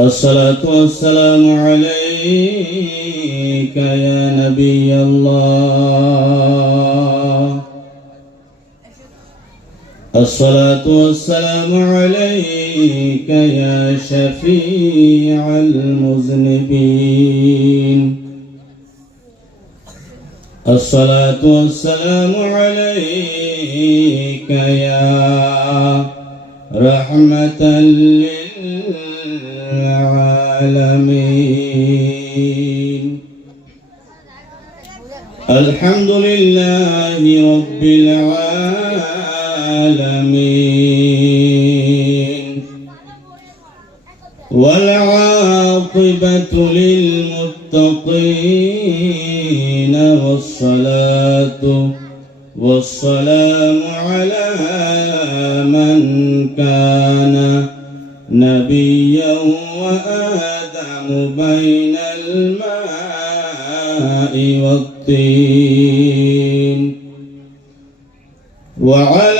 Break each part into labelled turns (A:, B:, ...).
A: الصلاة والسلام عليك يا نبي الله. الصلاة والسلام عليك يا شفيع المذنبين. الصلاة والسلام عليك يا رحمة للعالمين. الحمد لله رب العالمين. والعاقبة للمتقين والصلاة والسلام على من كان نبيا وآدم بين الماء والطين وعلى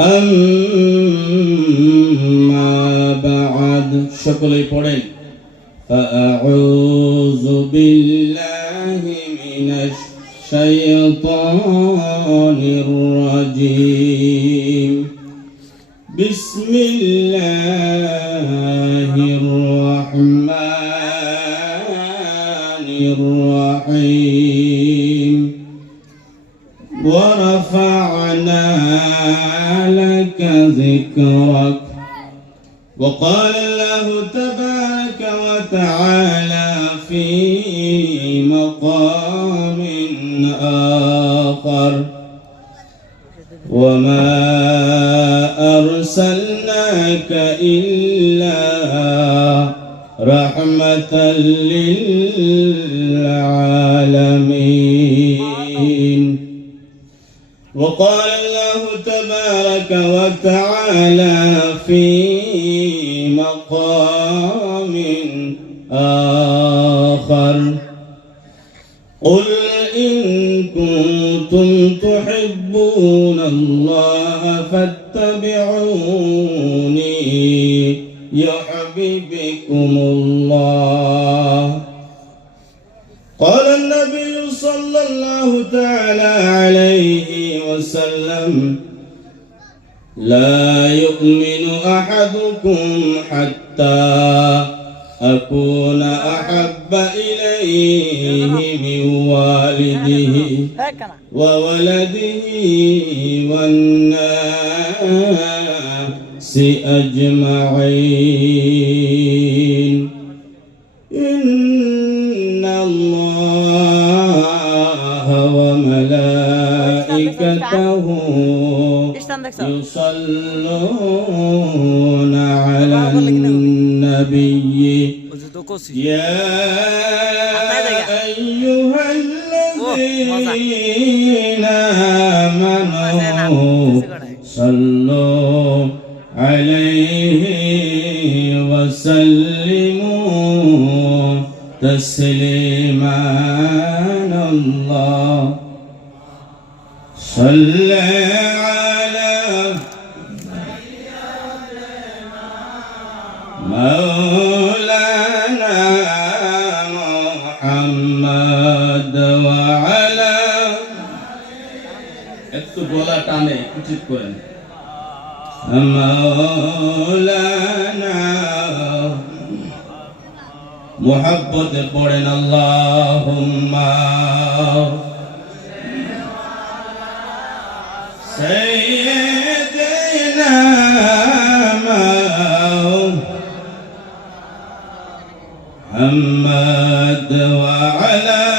A: أما بعد شكلي قرين فأعوذ بالله من الشيطان الرجيم بسم الله ذكرك. وقال الله تبارك وتعالى في مقام آخر. وما أرسلناك إلا رحمة للعالمين. وقال الله تبارك وتعالى في مقام أحدكم حتى أكون أحب إليه من والده وولده والناس أجمعين. إن الله وملائكته يصلون Cosi. Yeah. একটু গলা টানে উচিত করেন মৌলানা মোহাব্বতে পড়েন আল্লাহুম্মা سيدنا محمد وعلى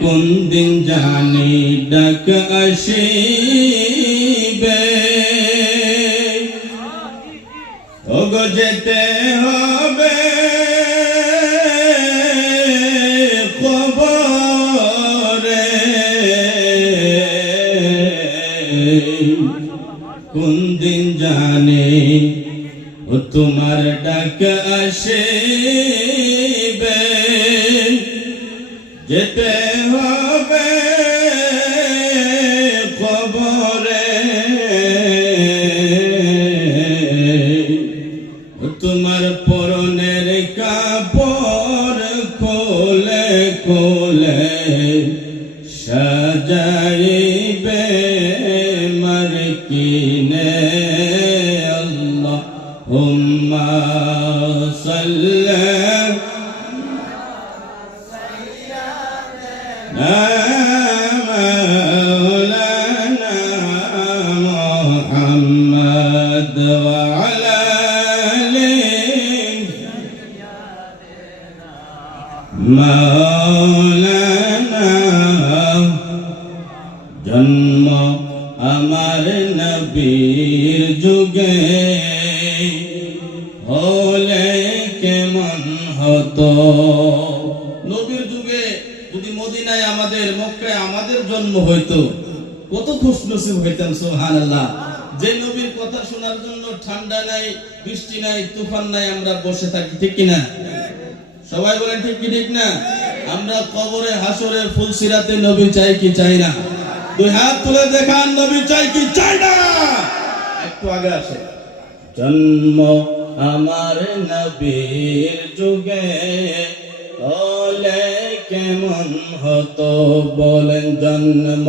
A: কোন দিন জানি ডাক আসিবে? ওগো যেতে হবে কবরে। কোন দিন জানে ও তোমার ডাক আসিবে? যেতে நினைக்கா কত খুশ নসিব হইতাম সুবহানাল্লাহ। যে নবীর কথা শোনার জন্য ঠান্ডা নাই, বৃষ্টি নাই, তুফান নাই, আমরা বসে থাকি, ঠিক কিনা? সবাই বলেন, ঠিক কি, ঠিক না? আমরা কবরে, হাসরে, ফুলসিরাতে নবী চাই কি চাই না? দুই হাত তুলে দেখান, নবী চাই কি চাই না? একটু আগে আসে। জন্ম আমার নবীর যুগে হলে কেমন হতো বলেন জন্ম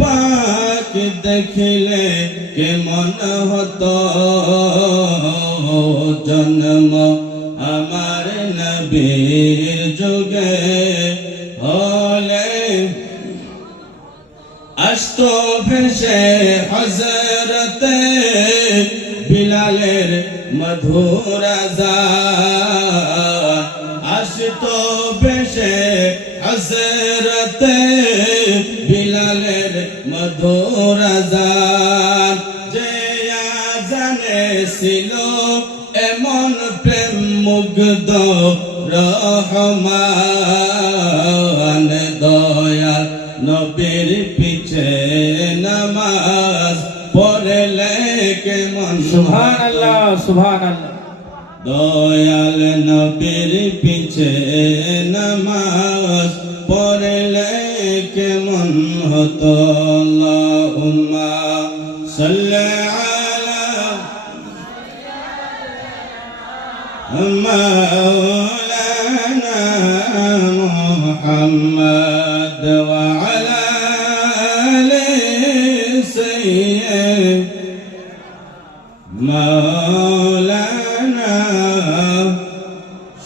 A: পাক দেখিলে কেমন হতো? জন্ম আমার নবীর যুগে হলে। আষ্ট ভেসে হজরতে বিলালের মধুর আষ্ট মধুর যে জানে ছিল এমন প্রেম মুগ্ধ রহমান দয়া নবীর পিছে নামাজ পড়লে কেমন?
B: সুবহান আল্লাহ সুবহান
A: দয়াল নবীর পিছে নামাজ পড়লে কেমন হতো আল্লাহুম্মা مولانا محمد وعلى آل سيد مولانا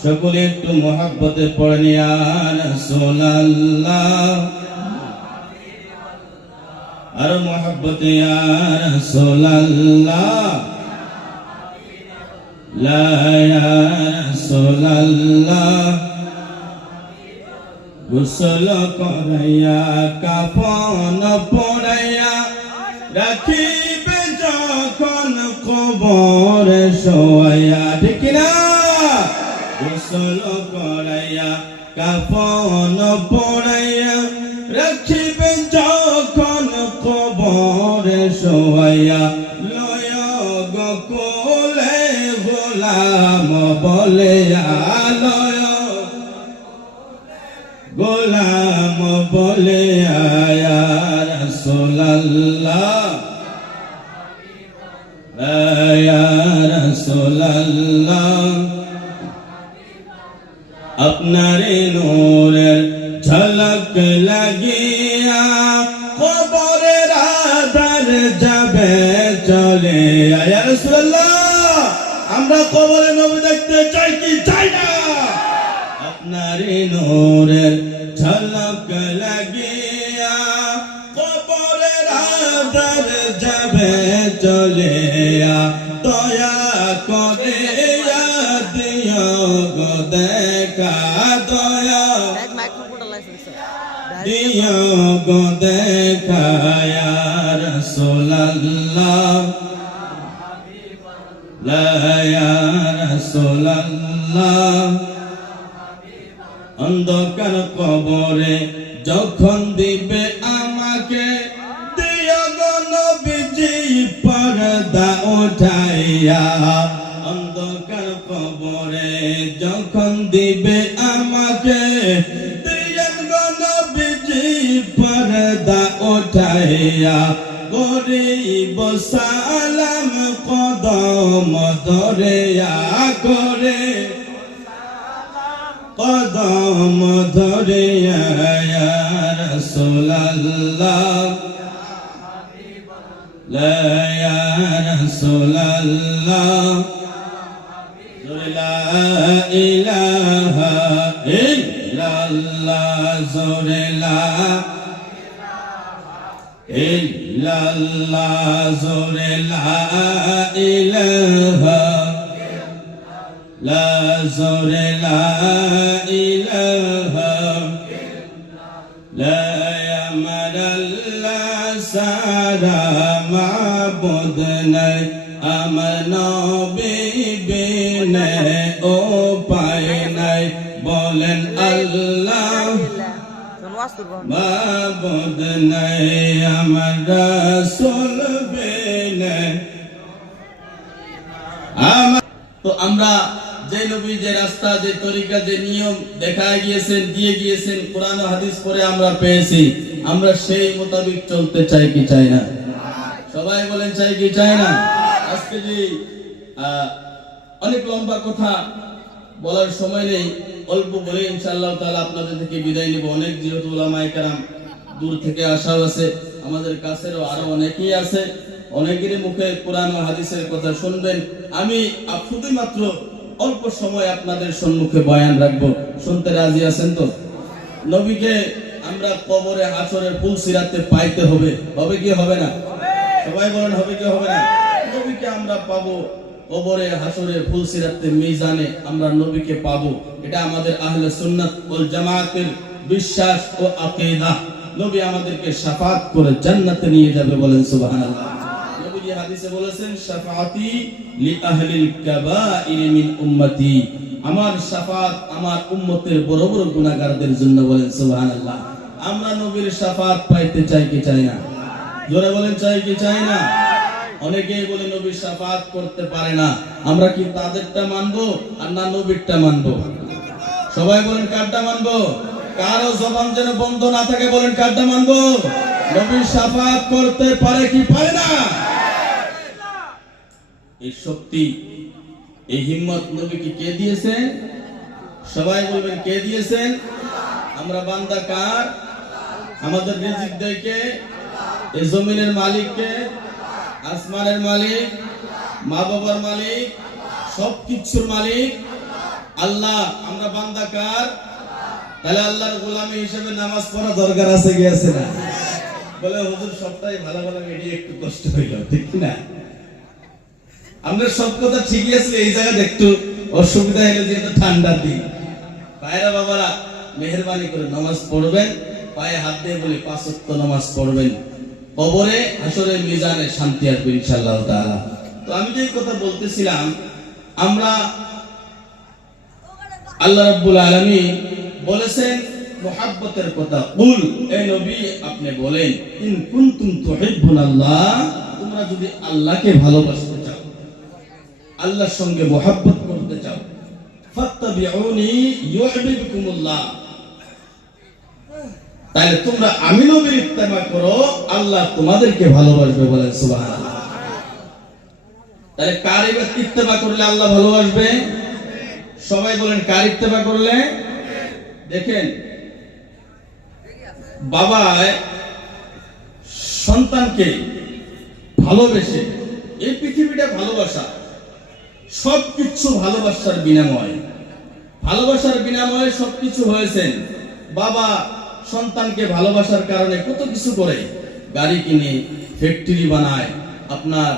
A: সকলে একটু মোহাব্বতে পড়েন ইয়া রাসূলুল্লাহ আর মোহাব্বতে ইয়া রাসূলুল্লাহ গোসল করাইয়া কাপন পড়াইয়া রাখিবে যখন কবর শোয়াইয়া, ঠিক না গোসল করাইয়া, কাফন পড়াইয়া রাখিবে যখন বলে আলয়। গোলাম বলে আয়া রসোল্লাহ আয়া রসোল্লাহ আপনার আমরা কবরে নবী দেখতে চাই কি চাই না? আপনার নূরের ঝলক লাগিয়া কবরের আধার যাবে চলে দিবে আমাকে দিও গো নবীজি পর্দা উঠাইয়া গরিব সালাম কদম ধরিয়া করে। কদম ধরে রসোল্লাহ লয়া রসোল্লাহ লা ইলাহা ইল্লাল্লাহ জোরে লা ইল্লাল্লাহ জোরে লা ইলাহা লা জোরে লা ইলাহা লা ইয়ামারাল্লাহ সারা মাবুদ নাই আমার নবী বিনে ও পায় নাই, বলেন আল্লাহ. মাবুদ নাই, আমার রাসূল তো আমরা যে নবী যে রাস্তা, যে তরিকা, যে নিয়ম দেখা গিয়েছেন, দিয়ে গিয়েছেন, কোরআন হাদিস পরে আমরা পেয়েছি। আমরা সেই মোতাবিক চলতে চাই কি চাই না? সবাই বলেন চাই কি চাই না? আজকে যে অনেক লম্বা কথা বলার সময় নেই। অল্প বলে ইনশাআল্লাহ তাআলা আপনাদের থেকে বিদায় নিব। অনেক যেহেতু ওলামায়ে কেরাম দূর থেকে আসাও আছে। আমাদের কাছেরও আরও অনেকেই আছে। অনেকেরই মুখে কোরআন ও হাদিসের কথা শুনবেন। আমি শুধুমাত্র অল্প সময় আপনাদের সম্মুখে বয়ান রাখব। শুনতে রাজি আছেন তো? নবীকে আমরা কবরে হাসরের ফুল সিরাতে পাইতে হবে। হবে কি হবে না? সবাই বলেন, হবে কি হবে না? নবীকে আমরা পাবো কবরে, হাসরে ফুল সিরাতে মিজানে আমরা নবীকে পাবো। এটা আমাদের আহলে সুন্নাত ওয়াল জামাতের বিশ্বাস ও আকীদা। নবী আমাদেরকে শাফাত করে জান্নাতে নিয়ে যাবে বলেন সুবহানাল্লাহ। নবীজি হাদিসে বলেছেন, শাফাতি লি আহলিল কাবাইর মিন উম্মতি। আমার শাফাত আমার উম্মতের বড় বড় গুনাহগারদের জন্য বলেন সুবহানাল্লাহ। আমরা নবীর শাফাত পাইতে চাই কি চাই না? জোরে বলেন, চাই কি চাই না? অনেকেই বলে নবীর শাফাত করতে পারে না। আমরা কি তাদেরটা মানবো আর না নবীরটা মানবো? সবাই বলেন, কারটা মানবো? কারও জবান যেন বন্ধ না থাকে, বলেন, কারটা মানবো? নবীর শাফাত করতে পারে কি পারে না? এই শক্তি, এই হিম্মত নবীকে কে দিয়েছেন? সবাই বলবেন, কে দিয়েছেন? আমরা বান্দা কার? আমাদের রিজিক দেয় কে এই জমিনের মালিককে? আসমানের মালিক, মা বাবার মালিক সব কিছুর মালিক। আল্লাহ, আমরা বান্দা কার? তাহলে আল্লাহর গোলামি হিসেবে নামাজ পড়া দরকার আছে কি আছে না? বলে হুজুর, সবটাই ভালো ভালো এটি একটু কষ্ট হইল, ঠিক না? আমরা সব কথা ঠিকই আছে, এই জায়গাতে একটু অসুবিধা হলো যে এটা ঠান্ডার দিন। পায়রা বাবারা, মেহরবানি করে নামাজ পড়বেন, পায়ে হাত দিয়ে বলে, পাঁচ নামাজ পড়বেন। কবরে আসরে মিজানে শান্তি আসবে ইনশাআল্লাহ তাআলা। তো আমি যে কথা বলতেছিলাম, আমরা আল্লাহ রাব্বুল আলামিন বলেছেন মোহাব্বতের কথা, কুল এই নবী, আপনি বলেন, ইন তোমরা যদি আল্লাহকে ভালোবাসতে চাও, আল্লাহর সঙ্গে মোহাব্বত করতে চাও, ফাত্তাবিউনি তাহলে তোমরা আমি নবীর ইত্তেমা করো, আল্লাহ তোমাদেরকে ভালোবাসবে বলেন, সুবহানাল্লাহ। তাহলে কার ইত্তেমা করলে আল্লাহ ভালোবাসবে? সবাই বলেন, কার ইত্তেমা করলে? দেখেন বাবা সন্তানকে ভালোবেসে, এই পৃথিবীটা ভালোবাসা, সবকিছু ভালোবাসার বিনিময়। ভালোবাসার বিনিময়ে সবকিছু হয়েছেন। বাবা সন্তানকে ভালোবাসার কারণে কত কিছু করে, গাড়ি কিনে ফ্যাক্টরি বানায়, আপনার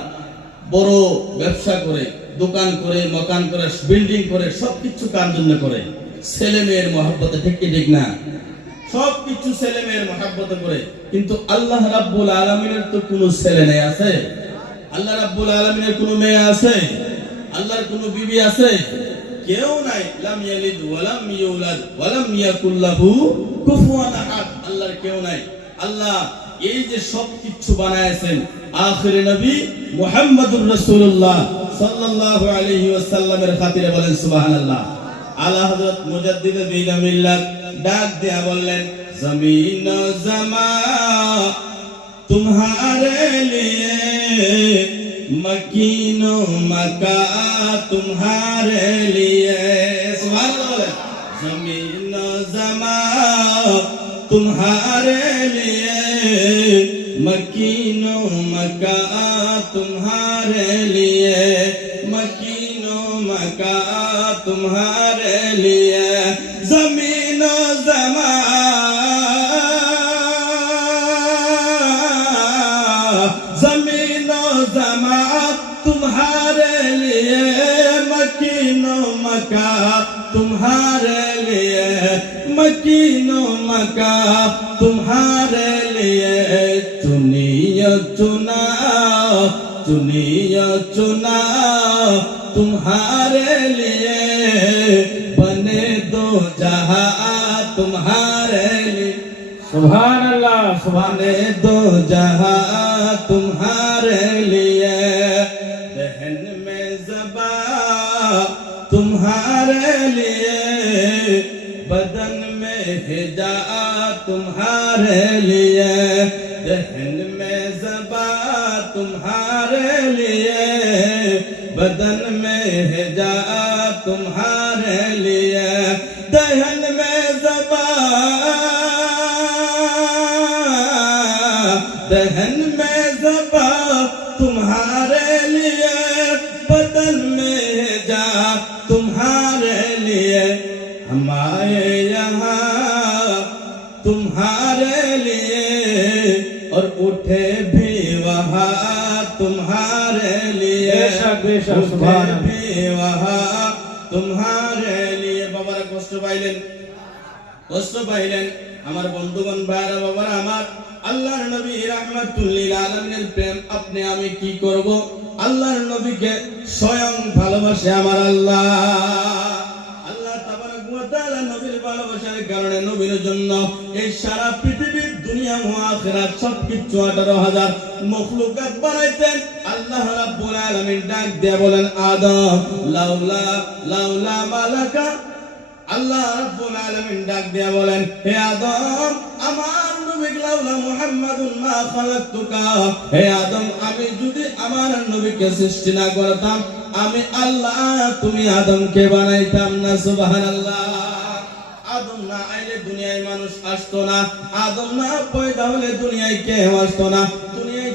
A: বড় ব্যবসা করে, দোকান করে, মকান করে বিল্ডিং করে, সবকিছু কার জন্য করে? ছেলে মেয়ের মহাব্বতে ঠিক ঠিক না? সবকিছু ছেলে মেয়ের মহাব্বতে করে। কিন্তু আল্লাহ রাব্বুল আলামিনের তো কোনো ছেলে নেই আছে? আল্লাহ রাব্বুল আলামিনের কোনো মেয়ে আছে? আল্লাহর কোনো বিবি আছে? কেউ নাই, লাম ইয়ালিদ ওয়ালাম ইউলাদ ওয়ালাম ইয়াকুল লাহু কুফুয়ান আহাদ। আল্লাহর কেউ নাই। আল্লাহ এই যে সব কিছু বানায়ছেন আখিরে নবী মুহাম্মদুর রাসূলুল্লাহ সাল্লাল্লাহু আলাইহি ওয়াসাল্লামের খাতিরে বলেন, সুবহানাল্লাহ। আলা হযরত মুজাদ্দিদ বিন মিল্লাত ডাক দেয়া বললেন, জমিন জামা, তুমহারে লিয়ে मकीनो मका तुम्हारे लिए सुभान अल्लाह बोले। जमीन और जमा तुम्हारे लिए मकीनो मका तुम्हारे लिए मकीनो मका तुम्हारे लिए मकीनो मका तुम्हारे लिए चुनिया चुना चुनिया चुना तुम्हारे लिए बने दो जहां तुम्हारे लिए
B: सुभान अल्लाह सुभान
A: बने दो जहां तुम्हारे दहन में जबा तुम्हारे लिए, बदन में है जा तुम्हारे लिए। दहन में जबा, दहन বাবারা কষ্ট পাইলেন। কষ্ট পাইলেন। আমার বন্ধুগণ ভাইরা বাবারা আমার। আল্লাহর নবী রাহমাতুল্লিল আলামিনের প্রেম, আপনি আমি কি করব? আল্লাহর নবীকে স্বয়ং ভালোবাসে আমার আল্লাহ। আল্লাহ তাবারাক কারণে নবীর জন্য এই সারা পৃথিবীর দুনিয়া ও আখিরাত সবকিছু 18000 মখলুকাত বানাইতেন আল্লাহ রাব্বুল আলামিন ডাক দিয়ে বলেন, আদম, লাউলা লাউলা মালাকা। আল্লাহ রাব্বুল আলামিন ডাক দিয়া বলেন, হে আদম, আমার নবী লাউলা মুহাম্মাদুন মা খালাকতুকা। হে আদম, আমি যদি আমার নবীকে সৃষ্টি না করতাম, আমি আল্লাহ, তুমি আদমকে বানাইতাম না, সুবহানাল্লাহ। আদম না আইলে দুনিয়ায় মানুষ আসতো না, আদম না পয়দা হলে দুনিয়ায় কেউ আসতো না।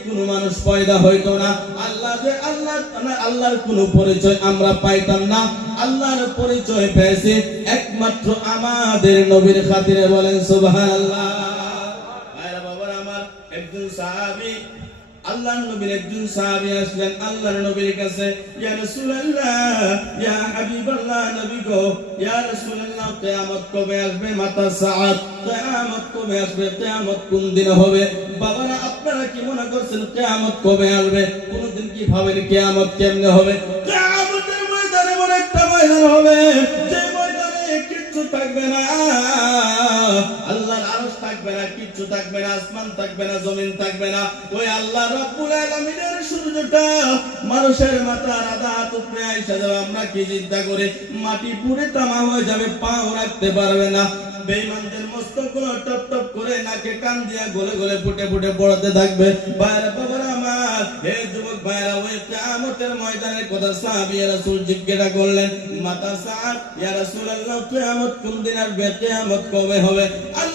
A: কোনো মানুষ পয়দা হইতো না। আল্লাহ যে আল্লাহ না আল্লাহর কোনো পরিচয় আমরা পাইতাম না। আল্লাহর পরিচয় পেয়েছি। একমাত্র আমাদের নবীর খাতিরে বলেন, সুবহানাল্লাহ। আল্লাহর নবীর একজন আসলেন। আল্লাহর নবীর কাছে, ইয়া রাসূলুল্লাহ, ইয়া হাবিবাল্লাহ নবী গো, ইয়া রাসূলুল্লাহ, কিয়ামত কবে আসবে মাতা সাআত কিয়ামত কবে আসবে? কিয়ামত কোন দিন হবে? বাবারা আপনারা কি মনে করছেন কেয়ামত কবে আসবে? কোনদিন কি ভাবেন কেয়ামত কেমনে হবে? কেয়ামতের ময়দানে এমন একটা ময়দান হবে। যে ময়দানে কিচ্ছু থাকবে না। কিচ্ছু থাকবে না, আসমান থাকবে না, জমিন থাকবে না। ওই আল্লাহ রব্বুল আলামিনের সূর্যটা মানুষের মাথার আধা হাত আইসা যাবে। আমরা কি চিন্তা করে? মাটি পুড়ে তামা হয়ে যাবে, পাও রাখতে পারবে না। বেঈমানদের মস্তকগুলো টপ টপ করে নাকে কান দিয়া গলে গলে ফুটে ফুটে পড়তে থাকবে। বাইরে বাবারা আমার হে যুবক ভাইরা ওই কিয়ামতের ময়দানের কথা সাহাবী রাসূল জিজ্ঞাসা করলেন? মাতা সাদ ইয়া রাসূলুল্লাহ, কিয়ামত কোন দিন আসবে? কিয়ামত কবে হবে?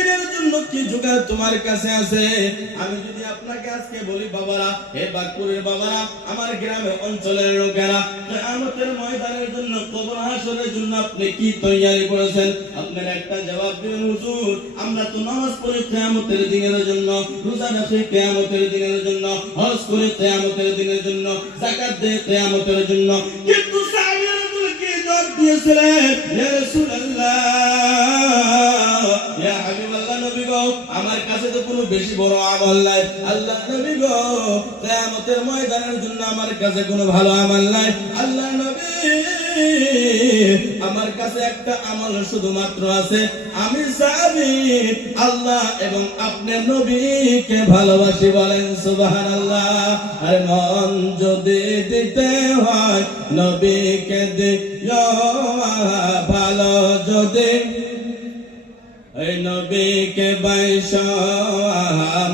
A: দিনের জন্য কি জোগাড় তোমার কাছে আছে? আমি যদি আপনাকে আজকে বলি, বাবারা, হে বাগপুরের বাবারা, আমার গ্রামের অঞ্চলের লোকেরা, কিয়ামতের ময়দানের জন্য, কবর হাসরের জন্য আপনি কি তৈয়ারি করেছেন? আপনার একটা জবাব দিবেন, হুজুর, আমরা তো নামাজ পড়ি কিয়ামতের দিনের জন্য, রোজা রাখি কিয়ামতের দিনের জন্য, হজ করি কিয়ামতের দিনের জন্য, যাকাত দেই কিয়ামতের জন্য। কিন্তু সাহাবীরা কি জবাব দিয়েছিলেন? ইয়া রাসূলুল্লাহ, ইয়া হাবিবাল্লাহ বেশি বড় আমল নাই। আল্লাহ নবী গো, কিয়ামতের ময়দানের জন্য আমার কাছে কোনো ভালো আমল নাই। আল্লাহ নবী, আমার কাছে একটা আমল শুধুমাত্র আছে। আমি সাবি আল্লাহ এবং আপনার নবীকে ভালোবাসি বলেন, সুবহানাল্লাহ। আর মন যদি দিতে হয়, নবীকে দিও, ভালো যদি এই নবীকে বাইশ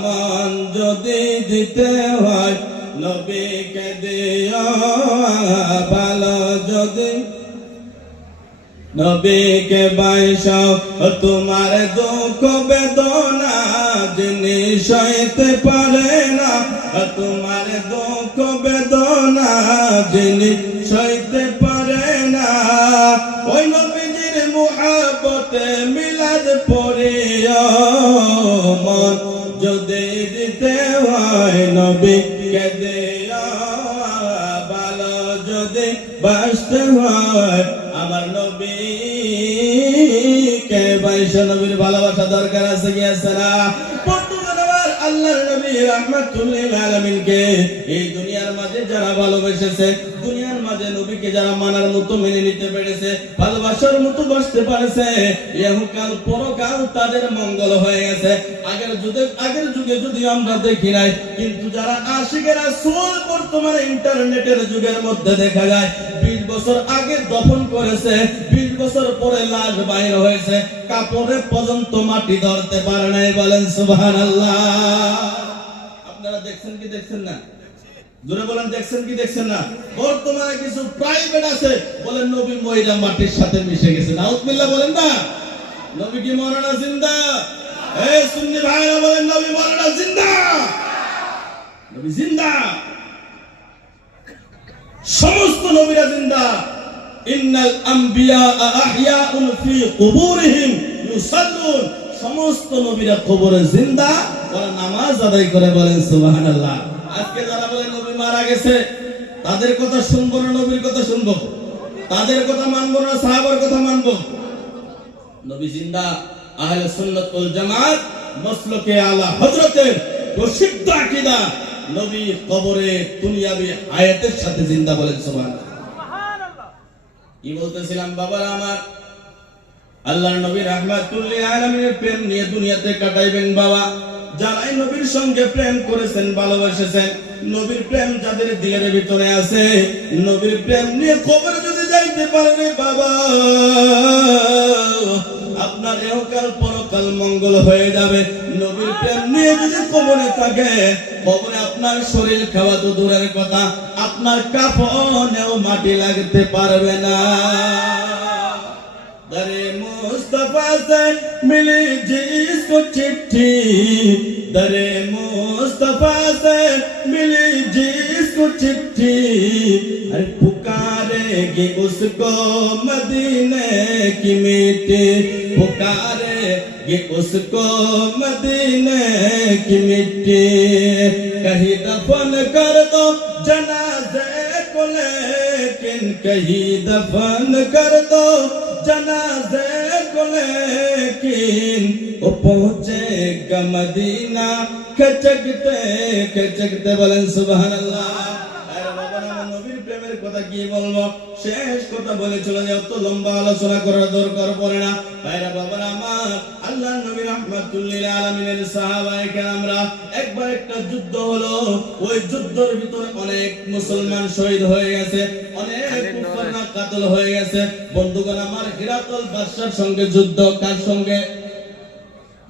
A: মন যদি দিতে হয়, নবীকে দিও ভালো যদি। নবীকে বাইশ, তোমার দুঃখ বেদনা যিনি সইতে পারে না, তোমার দুঃখ বেদনা যিনি মন যদি দিতে হয় নবীকে দিও ভালো যদি বাসতে হয় আমার নবীকে বাইশ নবীর ভালোবাসা দরকার আছে কি আছে না? আল্লাহর নবী রাহমাতুল লিল আলামিনকে এই দুনিয়ার মাঝে যারা ভালোবেসেছে নবীকে যারা মানার মতো মেনে নিতে পেরেছে, ভালোবাসার মতো বসতে পারেছে ইহকাল পরকাল তাদের মঙ্গল হয়ে গেছে। আগের যুগে আগের যুগে যদি আমরা দেখি নাই, কিন্তু যারা আশিকেরা সোল বর্তমানে ইন্টারনেটের যুগের মধ্যে দেখা যায়, বিশ বছর আগে দফন করেছে, বিশ বছর পরে লাশ বাইর হয়েছে কাপড়ে পর্যন্ত মাটি ধরতে পারে নাই বলেন, সুবহানাল্লাহ। আপনারা দেখছেন কি দেখছেন না? জোরে বলেন, দেখছেন কি দেখছেন না? বর্তমানে কিছু প্রাইভেট আছে। বলেন, নবী মহিলা মাটির সাথে মিশে গেছে। বলেন না? নবী কি জিন্দা? এ সুন্নি ভাইরা বলেন, নবী জিন্দা। নবী জিন্দা। সমস্ত নবীরা জিন্দা। ইন্নাল আম্বিয়া ফি ইউসাল্লুন। সমস্ত নবীরা কবরে জিন্দা, ওরা নামাজ আদায় করে বলেন, সুবহানাল্লাহ। আজকে যারা বলে নবী মারা গেছে তাদের কথা শুনব না নবীর কথা শুনব? তাদের কথা মানবো না সাহাবার কথা মানবো? নবী জিন্দা আহলে সুন্নাত ওয়াল জামাত মাসলকে আলা হযরতের প্রসিদ্ধ আকীদা নবী কবরে দুনিয়াবি আয়াতের সাথে জিন্দা বলেন সুবহানাল্লাহ। কি বলতেছিলাম বাবারা আমার? আল্লাহর নবী রাহমাতুল্লিল আলামিনের প্রেম নিয়ে দুনিয়াতে কাটাইবেন বাবা। যারাই নবীর সঙ্গে প্রেম করেছেন, ভালোবাসেছেন, নবীর প্রেম যাদের দিলের ভিতরে আছে, নবীর প্রেম নিয়ে কবরে যদি যাইতে পারবে বাবা, আপনার এহকাল পরকাল মঙ্গল হয়ে যাবে। নবীর প্রেম নিয়ে যদি কবরে থাকে, কবরে আপনার শরীর খাওয়া তো দূরের কথা, আপনার কাফনেও মাটি লাগতে পারবে না। दरे मुस्तफ़ा से मिली जिसको चिट्ठी। दरे मुस्तफ़ा से मिली जिसको चिट्ठी। अरे पुकारेगी उसको मदीने की मिट्टी पुकारेगी उसको मदीने की मिट्टी कहीं दफन कर दो जनाजे को लेकिन कहीं दफन कर दो जनाजे को लेकिन ও পৌঁছেগা মদিনা খচকতে খচকতে বলেন সুবহানাল্লাহ আরে বাবা আমার নবীর প্রেমের কথা কি বলবো শেষ কথা বলে চলে যাও। তো লম্বা আলোচনা করার দরকার পড়ে না। ভাইরা বাবার আমার আল্লাহ নবী রহমাতুল্লিল আলামিনের সাহাবায়ে কেরামরা একবার একটা যুদ্ধ হলো। ওই যুদ্ধের ভিতরে অনেক মুসলমান শহীদ হয়ে গেছে অনেক কুফাররা কাতল হয়ে গেছে। বন্ধুগণ আমার হিরাকল বাদশার সঙ্গে যুদ্ধ কার সঙ্গে?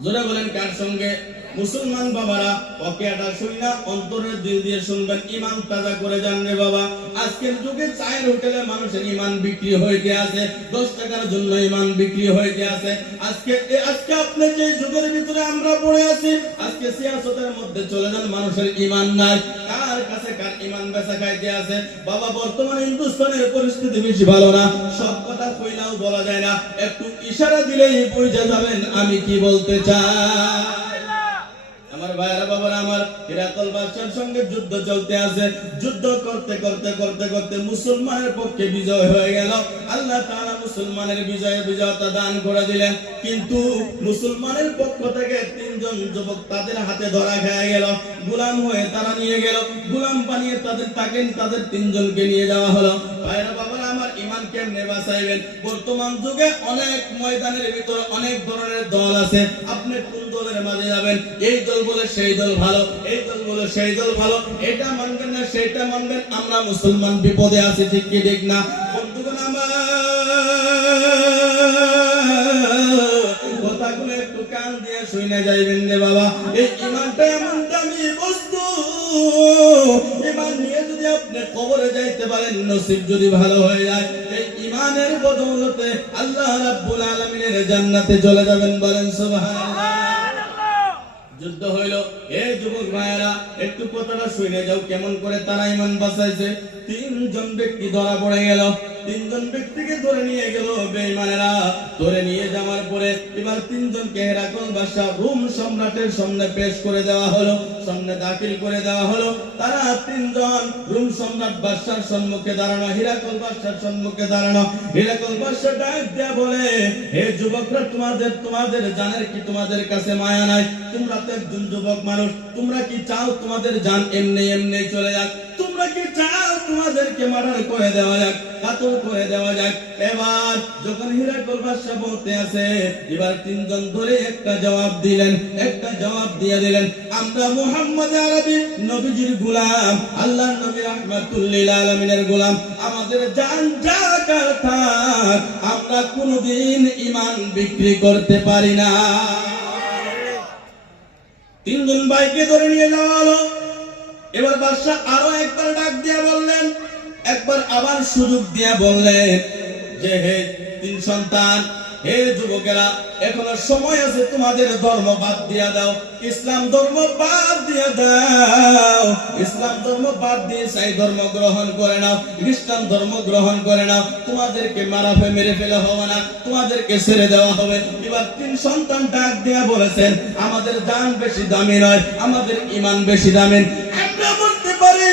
A: জোরে বলেন কার সঙ্গে? মুসলমান বাবারা, অকেয়াটা শুনি না, অন্তরের দিল দিয়ে শুনবেন ইমান তাজা করে যান রে বাবা। আজকের যুগে চায়ের হোটেলে মানুষের ইমান বিক্রি হইতে আছে, দশ টাকার জন্য ইমান বিক্রি হইতে আছে। আজকে আজকে আপনি যে যুগের ভিতরে আমরা পড়ে আছি, আজকে সিয়াসতের মধ্যে চলে যান মানুষের ইমান নাই। কার কাছে কার ইমান বেচা খাইতে আছে? বাবা, বর্তমানে হিন্দুস্তানের পরিস্থিতি বেশি ভালো না। সব কথা কইলাও বলা যায় না। একটু ইশারা দিলেই বুঝে যাবেন আমি কি বলতে চাই। ভাইয়েরা আমার, হিরাকল বাদশার সঙ্গে যুদ্ধ চলতে আছে। যুদ্ধ করতে করতে করতে করতে মুসলমানের পক্ষে বিজয় হয়ে গেল। আল্লাহ মুসলমানের বিজয়ে বিজয়তা দান করে দিলেন। কিন্তু মুসলমানের পক্ষ থেকে তিনজন যুবক তাদের হাতে ধরা খেয়ে গেল। গোলাম হয়ে তারা নিয়ে গেল। গোলাম বানিয়ে তাদের তাকে তাদের তিনজনকে নিয়ে যাওয়া হলো। আমার ইমান কেমনে বাঁচাইবেন? বর্তমান যুগে অনেক ময়দানের ভিতরে অনেক ধরনের দল আছে। আপনি কোন দলের মাঝে যাবেন? এই দল বলে সেই দল ভালো, এই দল বলে সেই দল ভালো, এটা মানবেন না, সেটা মানবেন। আমরা মুসলমান বিপদে আছি, ঠিক কি, ঠিক না? কবরে যাইতে পারেন, নসিব যদি ভালো হয়ে যায় ইমানের আল্লাহ জান্নাতে চলে যাবেন বলেন সুবহানাল্লাহ। যুদ্ধ হইল। এ যুবক ভাইয়েরা, একটু কথাটা শুনে যাও, কেমন করে তারা ইমান বাঁচাইছে। তিনজন ব্যক্তি ধরা পড়ে গেল। তিনজন ব্যক্তিকে ধরে নিয়ে গেল বেঈমানেরা। ধরে নিয়ে যাওয়ার পরে এবার তিনজনকে হেরাকল বাদশা রোম সম্রাটের সামনে পেশ করে দেওয়া হলো, সামনে দাখিল করে দেওয়া হলো। তারা তিনজন রোম সম্রাট বাদশার সম্মুখে দাঁড়ানো, হিরাকল বাদশার সম্মুখে দাঁড়ানো। হিরাকল বাদশা ডাক দেয়া বলে, হে যুবকরা, তোমাদের তোমাদের জানের কি তোমাদের কাছে মায়া নাই? তোমরা তো একজন যুবক মানুষ, তোমরা কি চাও তোমাদের জান এমনি এমনি চলে যাক? তোমরা কি চাও তোমাদেরকে মার্ডার করে দেওয়া যাক কাতল করে দেওয়া যাক? এবার যখন হিরাকল বাদশা বলতে আছে এবার তিনজন ধরে একটা জবাব দিলেন, একটা জবাব দিয়ে দিলেন, আমরা মুহাম্মদ আরবি নবীজির গোলাম আল্লাহ নবী রহমাতুল্লিল আলামিনের গোলাম। আমাদের জান জাকার থাক, আমরা কোনোদিন ইমান বিক্রি করতে পারি না। তিনজন ভাইকে ধরে নিয়ে যাওয়া হলো। এবার বাদশাহ আরও একবার ডাক দিয়া বললেন, একবার আবার সুযোগ দিয়া বললেন যে, হে তিন সন্তান হে যুবকেরা, এখনও সময় আছে তোমাদের ধর্ম বাদ দিয়া দাও। ইসলাম ধর্ম বাদ দিয়া দাও। ইসলাম ধর্ম বাদ দিয়ে সাই ধর্ম গ্রহণ করে নাও, খ্রিস্টান ধর্ম গ্রহণ করে নাও। তোমাদেরকে মারা ফেলে হবে না, তোমাদেরকে ছেড়ে দেওয়া হবে। এবার তিন সন্তান ডাক দিয়া বলেছেন, আমাদের দান বেশি দামি নয়, আমাদের ইমান বেশি দামি। আমরা বলতে পারি